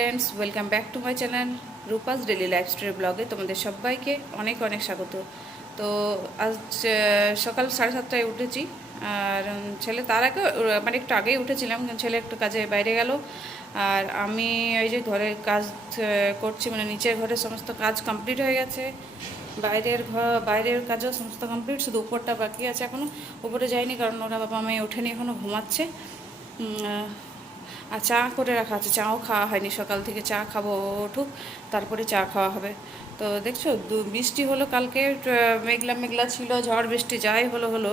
Friends, welcome back to my channel Rupa's daily life story ব্লগে তোমাদের সবাইকে অনেক অনেক স্বাগত। তো আজ সকাল 7:30টায় উঠেছি। আর ছেলে তার আগে মানে একটু আগেই উঠেছিলাম, ছেলে একটু কাজে বাইরে গেল। আর আমি ওই যে ঘরের কাজ করছি, মানে নিচের ঘরের সমস্ত কাজ কমপ্লিট হয়ে গেছে। বাইরের কাজও সমস্ত কমপ্লিট, শুধু উপরটা বাকি আছে এখনও। উপরে যাইনি কারণ ওরা বাবা মেয়ে ওঠেনি, এখনও ঘুমাচ্ছে। আর চা করে রাখা আছে, চাও খাওয়া হয়নি সকাল থেকে। চা খাবো, উঠুক তারপরে চা খাওয়া হবে। তো দেখছো বৃষ্টি হলো কালকে, মেঘলা মেঘলা ছিল, ঝড় বৃষ্টি যাই হলো,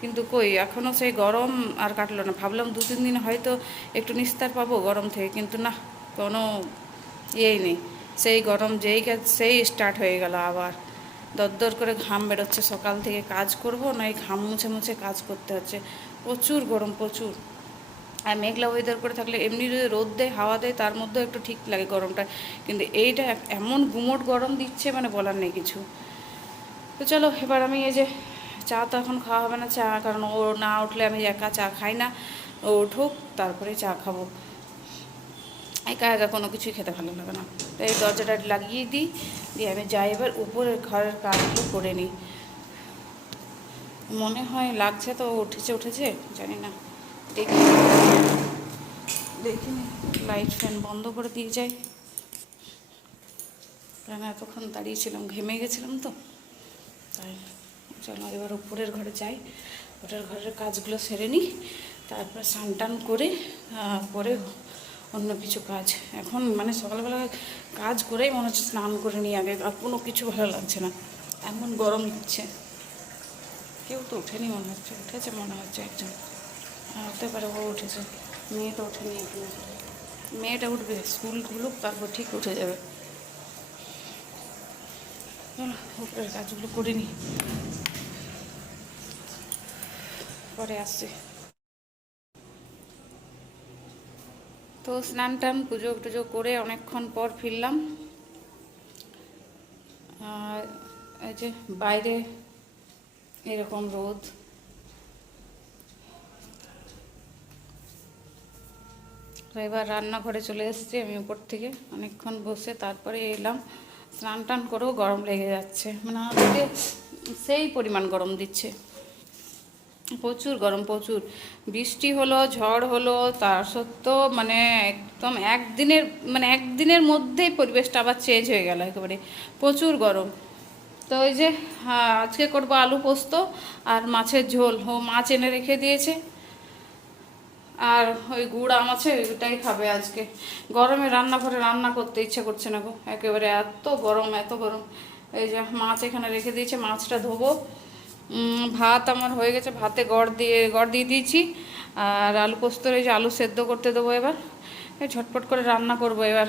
কিন্তু কই এখনও সেই গরম আর কাটলো না। ভাবলাম 2-3 দিন হয়তো একটু নিস্তার পাবো গরম থেকে, কিন্তু না, কোনো ইয়েই নেই। সেই গরম সেই স্টার্ট হয়ে গেল আবার। দরদর করে ঘাম বেরোচ্ছে, সকাল থেকে কাজ করব না, এই ঘাম মুছে মুছে কাজ করতে হচ্ছে। প্রচুর গরম, প্রচুর। আর মেঘলা ওয়েদার করে থাকলে এমনি যদি রোদ দেয়, হাওয়া দেয়, তার মধ্যেও একটু ঠিক লাগে গরমটা, কিন্তু এইটা এমন গুমোট গরম দিচ্ছে, মানে বলার নেই কিছু। তো চলো এবার আমি এই যে চা তো এখন খাওয়া হবে না, চা, কারণ ও না উঠলে আমি একা চা খাই না। ও উঠুক তারপরে চা খাবো, একা একা কোনো কিছুই খেতে ভালো লাগে না। তো এই দরজাটা লাগিয়ে দিই, দিয়ে আমি যাই এবার উপরের ঘরের কাজগুলো করে নিই। মনে হয় লাগছে তো উঠেছে জানি না, দেখি দেখিনি। লাইট ফ্যান বন্ধ করে দিয়ে যাই, কারণ এতক্ষণ দাঁড়িয়েছিলাম, ঘেমে গেছিলাম তো তাই। চলো এবার উপরের ঘরে যাই, উপরের ঘরের কাজগুলো সেরে নিই, তারপরে স্নান টান করে পরে অন্য কিছু কাজ। এখন মানে সকালবেলা কাজ করেই মনে হচ্ছে স্নান করে নিই আগে, আর কোনো কিছু ভালো লাগছে না, এমন গরম দিচ্ছে। কেউ তো ওঠেনি মনে হচ্ছে, উঠেছে মনে হচ্ছে একজন, হতে পারে ও উঠেছে। মেয়ে তো ওঠেনি এখনো, মেয়েটা উঠবে, স্কুল খুলুক তারপর ঠিক উঠে যাবে। উপরের কাজগুলো করে নিই, পরে আসছি। তো স্নান টান পুজো টুজো করে অনেকক্ষণ পর ফিরলাম। আর এই যে বাইরে এরকম রোদ, এবার রান্নাঘরে চলে এসেছি আমি উপর থেকে, অনেকক্ষণ বসে তারপরে এলাম। স্নান টান করেও গরম লেগে যাচ্ছে, মানে আজকে সেই পরিমাণ গরম দিচ্ছে, প্রচুর গরম, প্রচুর। বৃষ্টি হলো, ঝড় হলো, তার সত্ত্বেও মানে একদম একদিনের মধ্যেই পরিবেশটা আবার চেঞ্জ হয়ে গেল একেবারে, প্রচুর গরম। তো ওই যে আজকে করবো আলু পোস্ত আর মাছের ঝোল। ও মাছ এনে রেখে দিয়েছে, আর ওই গুড় আম আছে, ওইটাই খাবে আজকে। গরমে রান্নাঘরে রান্না করতে ইচ্ছে করছে না গো, একেবারে এত গরম, এত গরম। এই যে মাছ এখানে রেখে দিয়েছে, মাছটা ধোবো। ভাত আমার হয়ে গেছে, ভাতে গড় দিয়ে দিয়েছি। আর আলু পোস্তর এই যে আলু সেদ্ধ করতে দেবো এবার, এই ঝটপট করে রান্না করব এবার।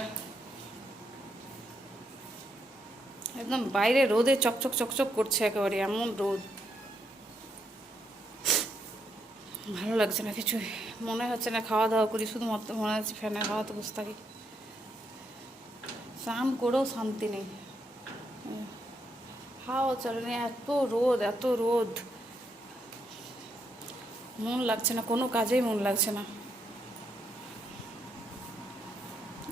একদম বাইরে রোদে চকচক চকচক করছে একেবারে, এমন রোদ, ভালো লাগছে না কিছুই। মনে হচ্ছে না খাওয়া দাওয়া করি, শুধুমাত্র মনে হচ্ছে ফ্যানের হাওয়াতে বসে থাকি। স্নান করেও শান্তি নেই, হাওয়া চলে না, এত রোদ, এত রোদ, মন লাগছে না, কোনো কাজেই মন লাগছে না।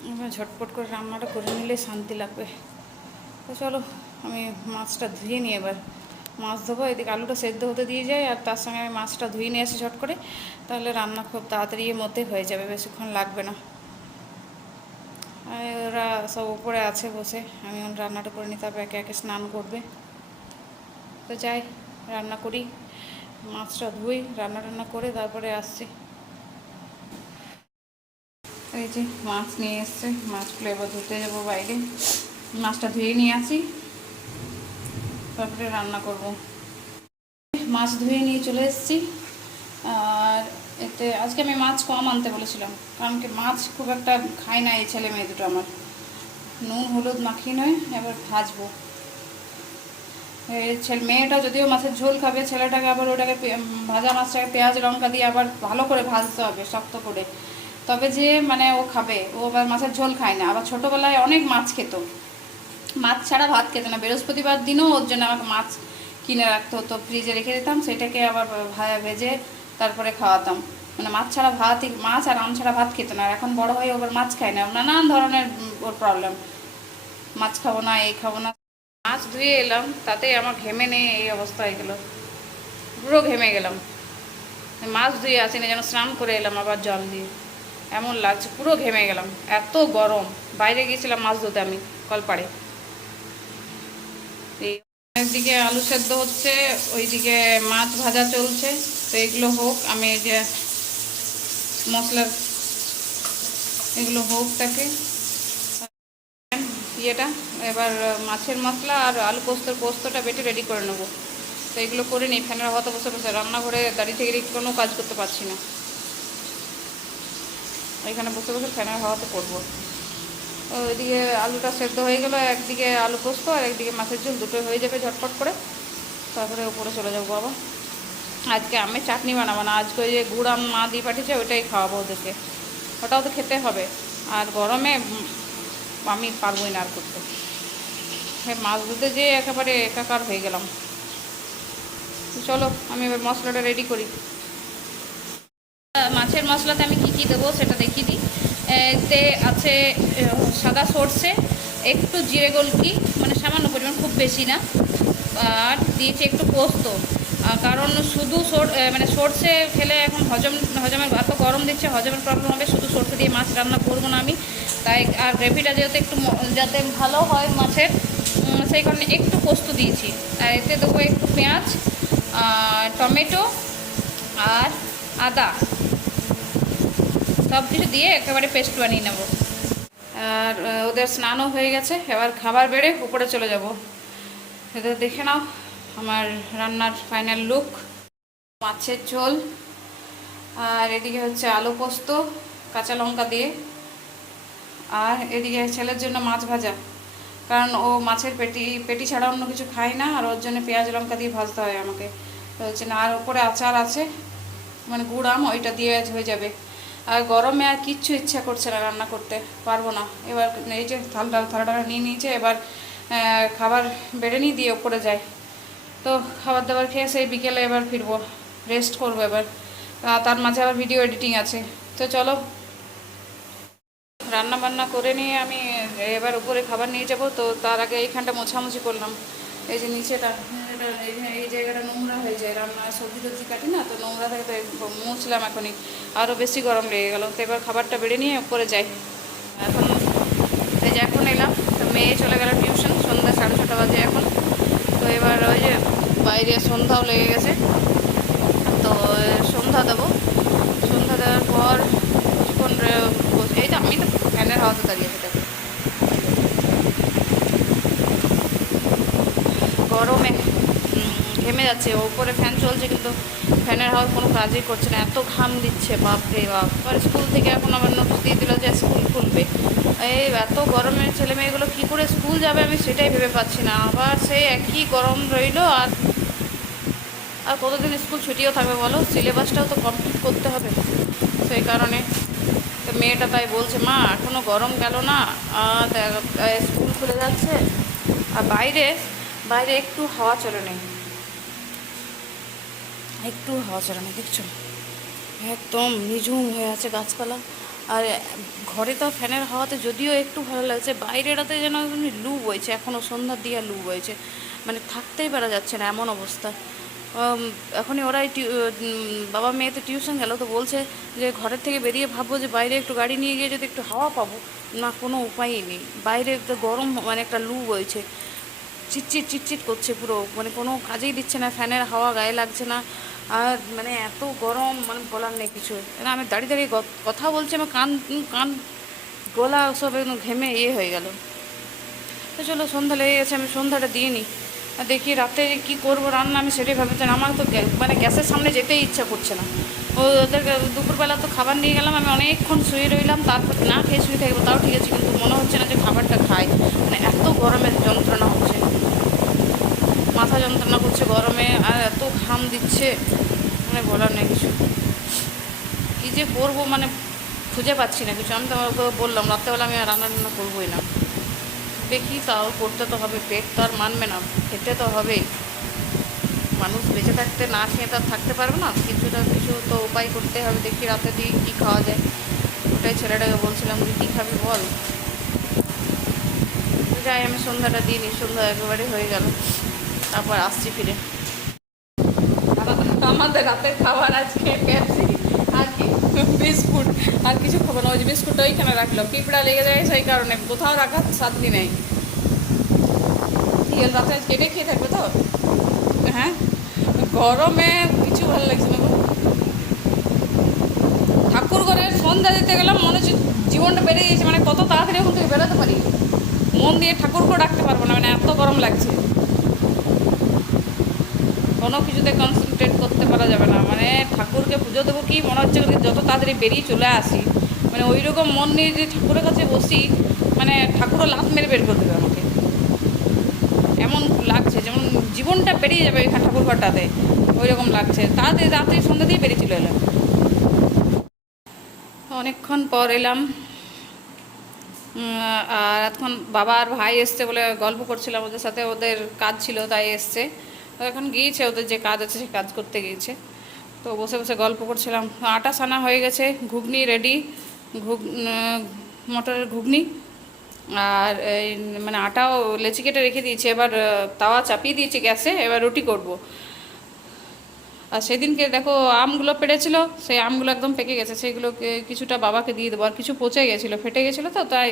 এবার ঝটপট করে রান্নাটা করে নিলে শান্তি লাগবে। তো চলো আমি মাছটা ধুয়ে নিই এবার, মাছ ধোবো, এদিকে আলুটা সেদ্ধ হতে দিয়ে যাই, আর তার সঙ্গে আমি মাছটা ধুয়ে নিয়ে আসি ঝট করে, তাহলে রান্না খুব তাড়াতাড়ি এর মধ্যে হয়ে যাবে, বেশিক্ষণ লাগবে না। আর ওরা সব উপরে আছে বসে, আমি রান্নাটা করে নিই, তারপর একে একে স্নান করবে। তো যাই রান্না করি, মাছটা ধুই, রান্না করে তারপরে আসছি। এই যে মাছ নিয়ে এসছে, মাছগুলো এবার ধুতে যাবো বাইরে, মাছটা ধুয়ে নিয়ে আসি, তারপরে রান্না করব। মাছ ধুয়ে নিয়ে চলে এসেছি। আর এতে আজকে আমি মাছ কম আনতে বলেছিলাম, কারণ কি মাছ খুব একটা খায় না এই ছেলে মেয়ে দুটো আমার। নুন হলুদ মাখিয়ে নয়, এবার ভাজবো। মেয়েটা যদিও মাছের ঝোল খাবে, ছেলেটাকে আবার ওটাকে ভাজা মাছটাকে পেঁয়াজ লঙ্কা দিয়ে আবার ভালো করে ভাজতে হবে শক্ত করে, তবে যে মানে ও খাবে। ও আবার মাছের ঝোল খায় না, আবার ছোটোবেলায় অনেক মাছ খেত, মাছ ছাড়া ভাত খেত না। বৃহস্পতিবার দিনও ওর জন্য আমাকে মাছ কিনে রাখতে হতো, ফ্রিজে রেখে দিতাম, সেটাকে আবার ভেজে তারপরে খাওয়াতাম। মানে মাছ ছাড়া ভাতই, মাছ আর আম ছাড়া ভাত খেত না, আর এখন বড় হয়ে ওবার মাছ খায় না, নানান ধরনের ওর প্রবলেম, মাছ খাবো না, এই খাবো না। মাছ ধুয়ে এলাম, তাতে আমার ঘেমে নেই এই অবস্থা হয়ে গেলো, পুরো ঘেমে গেলাম। মাছ ধুয়ে আসিনি, যেন স্নান করে এলাম আবার জল দিয়ে, এমন লাগছে, পুরো ঘেমে গেলাম, এত গরম। বাইরে গিয়েছিলাম মাছ ধুতে আমি কলপাড়ে। এই একদিকে আলু সেদ্ধ হচ্ছে, ওইদিকে মাছ ভাজা চলছে। তো এগুলো হোক, আমি এই যে মশলার এগুলো হোক তাকে ইয়েটা, এবার মাছের মশলা আর আলু পোস্তটা বেটে রেডি করে নেবো। তো এগুলো করে নিই, ফ্যানের হাওয়াতে বসে বসে রান্নাঘরে দাঁড়িয়ে থেকে কোনো কাজ করতে পারছি না, এখানে বসে বসে ফ্যানের হাওয়াতে করবো। ওইদিকে আলুটা সেদ্ধ হয়ে গেলো, একদিকে আলু পোস্ত আর একদিকে মাছের ঝোল, দুটোই হয়ে যাবে ঝটপট করে। তারপরে উপরে চলে যাবো বাবা। আজকে আমি চাটনি বানাবো না, আজকে ওই যে গুড় আম মা দিয়ে পাঠিয়েছে, ওইটাই খাওয়াবো ওদেরকে, ওটাও তো খেতে হবে। আর গরমে আমি পারবোই না আর করতে, হ্যাঁ মাছ ধুতে যেয়ে একেবারে একাকার হয়ে গেলাম। চলো আমি এবার মশলাটা রেডি করি। মাছের মশলাতে আমি কী কী দেবো সেটা দেখিয়ে দিই। এতে আছে সাদা সর্ষে, একটু জিরে গোলকি, মানে সামান্য পরিমাণ, খুব বেশি না, আর দিয়েছি একটু পোস্ত। কারণ শুধু মানে সর্ষে খেলে এখন হজমের এত গরম দিচ্ছে, হজমের প্রবলেম হবে, শুধু সর্ষে দিয়ে মাছ রান্না করবো না আমি, তাই। আর গ্রেভিটা যেহেতু একটু যাতে ভালো হয় মাছের, সেই কারণে একটু পোস্ত দিয়েছি। আর এতে দেবো একটু পেঁয়াজ, টমেটো আর আদা, সব কিছু দিয়ে একেবারে পেস্ট বানিয়ে নেব। আর ওদের স্নানও হয়ে গেছে, এবার খাবার বেড়ে উপরে চলে যাব। এদের দেখে নাও আমার রান্নার ফাইনাল লুক। মাছের ঝোল, আর এদিকে হচ্ছে আলু পোস্ত কাঁচা লঙ্কা দিয়ে, আর এদিকে ছেলের জন্য মাছ ভাজা, কারণ ও মাছের পেটি ছাড়া অন্য কিছু খায় না, আর ওর জন্য পেঁয়াজ লঙ্কা দিয়ে ভাজতে হয় আমাকে, তো হচ্ছে না। আর ওপরে আচার আছে, মানে গুড় আম, ওইটা দিয়ে হয়ে যাবে। আর গরমে আর কিচ্ছু ইচ্ছা করছে না, রান্না করতে পারবো না। এবার এই যে থালাটা নিয়ে নিয়েছে, এবার খাবার বেড়ে নিয়ে দিয়ে ওপরে যাই। তো খাবার দাবার খেয়ে সেই বিকেলে এবার ফিরবো, রেস্ট করবো এবার। তার মাঝে আবার ভিডিও এডিটিং আছে। তো চলো রান্না বান্না করে নিয়ে আমি এবার উপরে খাবার নিয়ে যাব। তো তার আগে এইখানটা মোছামুছি করলাম, এই যে নিচেটা, এই জায়গাটা নোংরা হয়ে যায়, রান্না সবজি টবজি কাটি না, তো নোংরা থাকে, তো মুছলাম এখনই, আরও বেশি গরম লেগে গেল। তো এবার খাবারটা বেড়ে নিয়ে উপরে যাই। এখন এই যে এখন এলাম, তো মেয়ে চলে গেল টিউশন, সন্ধ্যা 6:30 বাজে এখন। তো এবার ওই যে বাইরে সন্ধ্যাও লেগে গেছে, তো সন্ধ্যা দেবো। সন্ধ্যা দেওয়ার পর কিছুক্ষণ এই তো আমি তো ফ্যানের হাওয়াতে দাঁড়িয়েছি, দেখো গরমে ঘেমে যাচ্ছে। ওপরে ফ্যান চলছে কিন্তু ফ্যানের হাওয়া কোনো কাজই করছে না, এত ঘাম দিচ্ছে, বাপরে বাপ। আর স্কুল থেকে এখন আবার নোটিশ দিয়ে দিল যে স্কুল খুলবে। এই এত গরমে ছেলে মেয়েগুলো কী করে স্কুল যাবে আমি সেটাই ভেবে পাচ্ছি না। আবার সেই একই গরম রইল, আর আর কতদিন স্কুল ছুটিও থাকবে বলো, সিলেবাসটাও তো কমপ্লিট করতে হবে। সেই কারণে তো মেয়েটা তাই বলছে, মা এখনও গরম গেল না, স্কুল খুলে যাচ্ছে। আর বাইরে বাইরে একটু হাওয়া চলে নেই, একটু হাওয়া চলে নেই, দেখছো একদম নিঝুম হয়ে আছে গাছপালা। আর ঘরে তো ফ্যানের হাওয়াতে যদিও একটু ভালো লাগছে, বাইরেটাতে যেন লু বইছে, এখনও সন্ধ্যার দিয়ে লু বইছে, মানে থাকতেই পারা যাচ্ছে না, এমন অবস্থা। এখনই ওরাই বাবা মেয়ে তো টিউশন গেল, তো বলছে যে ঘরের থেকে বেরিয়ে ভাববো যে বাইরে একটু গাড়ি নিয়ে গিয়ে যদি একটু হাওয়া পাবো, না কোনো উপায়ই নেই, বাইরে তো গরম, মানে একটা লু বইছে, চিটচিট চিটচিট করছে পুরো, মানে কোনো কাজেই দিচ্ছে না, ফ্যানের হাওয়া গায়ে লাগছে না। আর মানে এত গরম, মানে বলার নেই কিছু। আমি দাঁড়িয়ে দাঁড়িয়ে কথা বলছি, আমার কান কান গলা সব একদম ঘেমে হয়ে গেল। তো চলো সন্ধ্যা লেগে গেছে, আমি সন্ধ্যাটা দিয়ে নিই, আর দেখি রাতে কী করবো রান্না, আমি সেটাই ভাবছি। আমার তো মানে গ্যাসের সামনে যেতেই ইচ্ছা করছে না। ওদের দুপুরবেলা তো খাবার নিয়ে গেলাম, আমি অনেকক্ষণ শুয়ে রইলাম, তারপর না খেয়ে শুয়ে থাকবো তাও ঠিক আছে, কিন্তু মনে হচ্ছে না যে খাবারটা খাই, মানে এত গরমের যন্ত্রণা হচ্ছে, মাথা যন্ত্রণা করছে গরমে, আর এত ঘাম দিচ্ছে, মানে বলার নেই কিছু। কী যে করবো, মানে খুঁজে পাচ্ছি না কিছু। আমি তো ওকে বললাম রাত্রেবেলা আমি আর রান্না টান্না করবোই না, দেখি তাও করতে তো হবে, পেট তো আর মানবে না, খেতে তো হবেই। মানুষ বেঁচে থাকতে না খেয়ে তো আর থাকতে পারবে না, কিছুটা কিছু তো উপায় করতে হবে। দেখি রাতে দিয়ে কী খাওয়া যায়, ওটাই ছেলেটাকে বলছিলাম যে কী খাবি বল। যাই আমি সন্ধ্যাটা দিইনি, সন্ধ্যা একেবারে হয়ে গেল, তারপর আসছি ফিরে। আমাদের রাতের খাবার আজকে পেঁয়াজি আর কি বিস্কুট, আর কিছু খাবো না। ওই যে বিস্কুটটা ওইখানে রাখলো, পিঁপড়া লেগে যায় সেই কারণে কোথাও রাখার সাধ্য নেই। হিয়াল রাতে কেটে খেয়ে থাকবে তো। হ্যাঁ, গরমে কিছু ভালো লাগছে না গো। ঠাকুর ঘরে সন্ধ্যা দিতে গেলাম, মনে হচ্ছে জীবনটা বেড়ে গিয়েছে, মানে কত তাড়াতাড়ি এখন থেকে বেরোতে পারি, মন দিয়ে ঠাকুর ঘর রাখতে পারবো না, মানে এত গরম লাগছে। কোনো কিছুতে কনসেন্ট্রেট করতে পারা যাবে না, মানে ঠাকুরকে পুজো দেবো কি মনে হচ্ছে যত তাড়াতাড়ি বেরিয়ে চলে আসি, মানে ওই রকম মন নিয়ে যে ঠাকুরের কাছে বসি, মানে ঠাকুরও লাত মেরে বের করে দেবে আমাকে, এমন লাগছে যেমন জীবনটা বেরিয়ে যাবে ওইখানে ঠাকুর ঘরটাতে, ওই রকম লাগছে। তাড়াতাড়ি রাতে সন্ধ্যা দিয়ে বেরিয়ে চলে এলাম। অনেকক্ষণ পর এলাম, আর এখন বাবা আর ভাই এসছে বলে গল্প করছিলাম ওদের সাথে, ওদের কাজ ছিল তাই এসছে। তো এখন গিয়েছে, ওদের যে কাজ আছে সে কাজ করতে গিয়েছে, তো বসে বসে গল্প করছিলাম। আটা সানা হয়ে গেছে, ঘুগনি রেডি, মটরের ঘুগনি, আর এই মানে আটাও লেচি কেটে রেখে দিয়েছি, এবার তাওয়া চাপিয়ে দিয়েছি গ্যাসে, এবার রুটি করব। আর সেদিনকে দেখো আমগুলো পেড়েছিল, সেই আমগুলো একদম পেকে গেছে, সেইগুলোকে কিছুটা বাবাকে দিয়ে দেবো, আর কিছু পচে গেছিলো, ফেটে গেছিলো তো তাই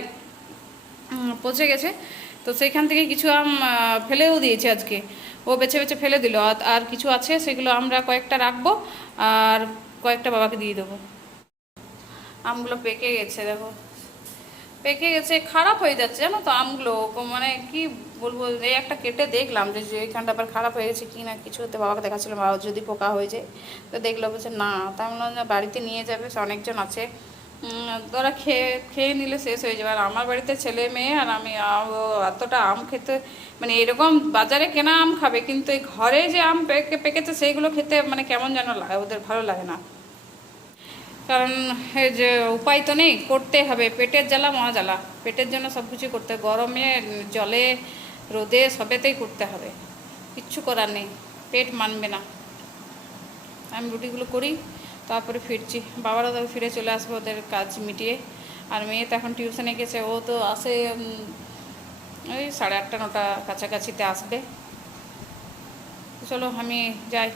পচে গেছে, তো সেইখান থেকে কিছু আম ফেলেও দিয়েছি আজকে, ও বেছে বেছে ফেলে দিল। আর কিছু আছে সেগুলো আমরা কয়েকটা রাখবো, আর কয়েকটা বাবাকে দিয়ে দেবো। আমগুলো পেকে গেছে দেখো, পেকে গেছে, খারাপ হয়ে যাচ্ছে জানো তো আমগুলো, মানে কি বলবো, এই একটা কেটে দেখলাম যে এইখানটা আবার খারাপ হয়ে গেছে কি না কিছুতে, বাবাকে দেখাচ্ছিল, বাবা যদি পোকা হয়ে যায়, তো দেখলো বলছে না, তাই বললাম বাড়িতে নিয়ে যাবে, অনেকজন আছে, ওরা খেয়ে খেয়ে নিলে শেষ হয়ে যাবে। আর আমার বাড়িতে ছেলে মেয়ে আর আমি, এতটা আম খেতে, মানে এরকম বাজারে কেনা আম খাবে, কিন্তু এই ঘরে যে আম পেকেছে সেইগুলো খেতে মানে কেমন যেন লাগে, ওদের ভালো লাগে না। কারণ এই যে উপায় তো নেই, করতে হবে, পেটের জ্বালা মহা জ্বালা, পেটের জন্য সব কিছু করতে, গরমে জলে রোদে সবেতেই করতে হবে, কিচ্ছু করার নেই, পেট মানবে না। আমি রুটিগুলো করি, তারপরে ফিরছি, বাবারা তবে ফিরে চলে আসবে ওদের কাজ মিটিয়ে। আর মেয়ে তো এখন টিউশনে গেছে, ও তো আসে ওই 8:30 9টা কাছাকাছিতে আসবে। চলো আমি যাই।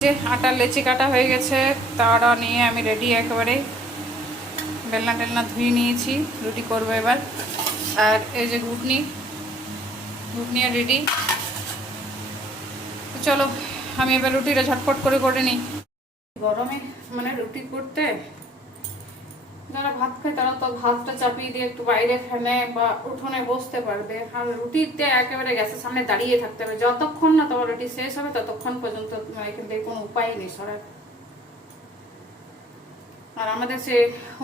যে আটার লেচি কাটা হয়ে গেছে, তাওয়াটা নিয়ে আমি রেডি একেবারে, বেলনা টেলনা ধুয়ে নিয়েছি, রুটি করবো এবার। আর এই যে ঘুগনি রেডি, চলো আমি এবার রুটিটা ঝটপট করে নিই। গরমে মানে রুটি করতে, যারা ভাত খায় তারা তো ভাতটা চাপিয়ে দিয়ে একটু বাইরে ফ্যানে বা উঠোনে বসতে পারবে, আর রুটিতে একেবারে গ্যাসের সামনে দাঁড়িয়ে থাকতে হবে, যতক্ষণ না তোমার রুটি শেষ হবে ততক্ষণ পর্যন্ত এখান থেকে কোনো উপায় নেই সরার। আর আমাদের সে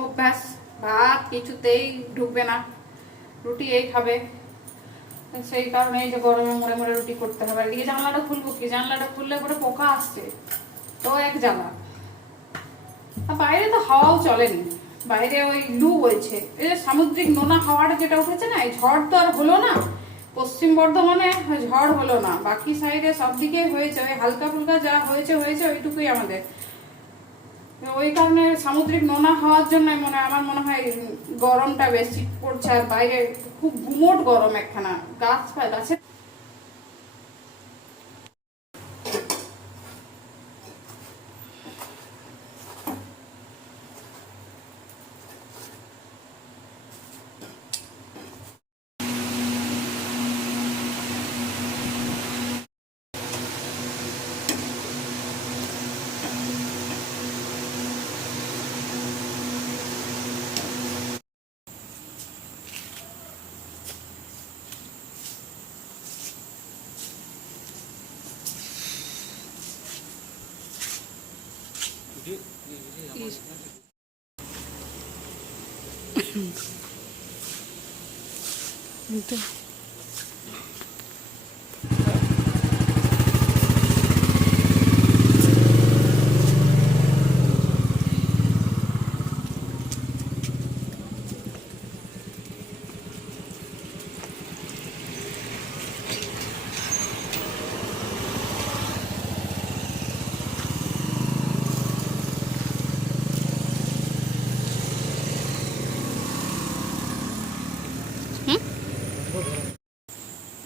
অভ্যাস, ভাত কিছুতেই ঢুকবে না, রুটি এই খাবে, সেই কারণে এই যে গরমে মরে মরে রুটি করতে হবে। আর এদিকে জানলাটা খুলবো কি, জানলাটা খুললে পরে পোকা আসছে, তো এক জ্বালা। আর বাইরে তো হাওয়াও চলেনি, বাইরে ওই লু বইছে, এই যে সামুদ্রিক নোনা হাওয়াটা যেটা উঠেছে না, এই ঝড় তো আর হলো না পশ্চিম বর্ধমানে, ঝড় হলো না, বাকি সাইডে সব দিকে হয়েছে, ওই হালকা ফুলকা যা হয়েছে ওইটুকুই আমাদের। ওই কারণে সামুদ্রিক নোনা হওয়ার জন্য আমার মনে হয় গরমটা বেশি পড়ছে, আর বাইরে খুব গুমোট গরম একখানা, গাছে কিন্তু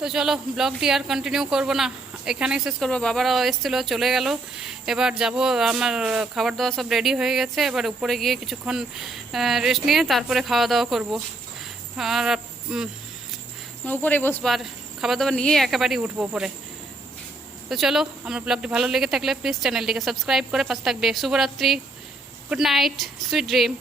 তো চলো ব্লগটি আর কন্টিনিউ করব না, এখানেই শেষ করবো। বাবারাও এসেছিলো, চলে গেল। এবার যাব, আমার খাবার দাওয়া সব রেডি হয়ে গেছে। এবার উপরে গিয়ে কিছুক্ষণ রেস্ট নিয়ে তারপরে খাওয়া দাওয়া করব। আর উপরে বসবো, আর খাবার দাবার নিয়ে একেবারেই উঠবো উপরে। তো চলো, আমার ব্লগটি ভালো লেগে থাকলে প্লিজ চ্যানেলটিকে সাবস্ক্রাইব করে পাশে থাকবে। শুভরাত্রি, গুড নাইট, সুইট ড্রিম।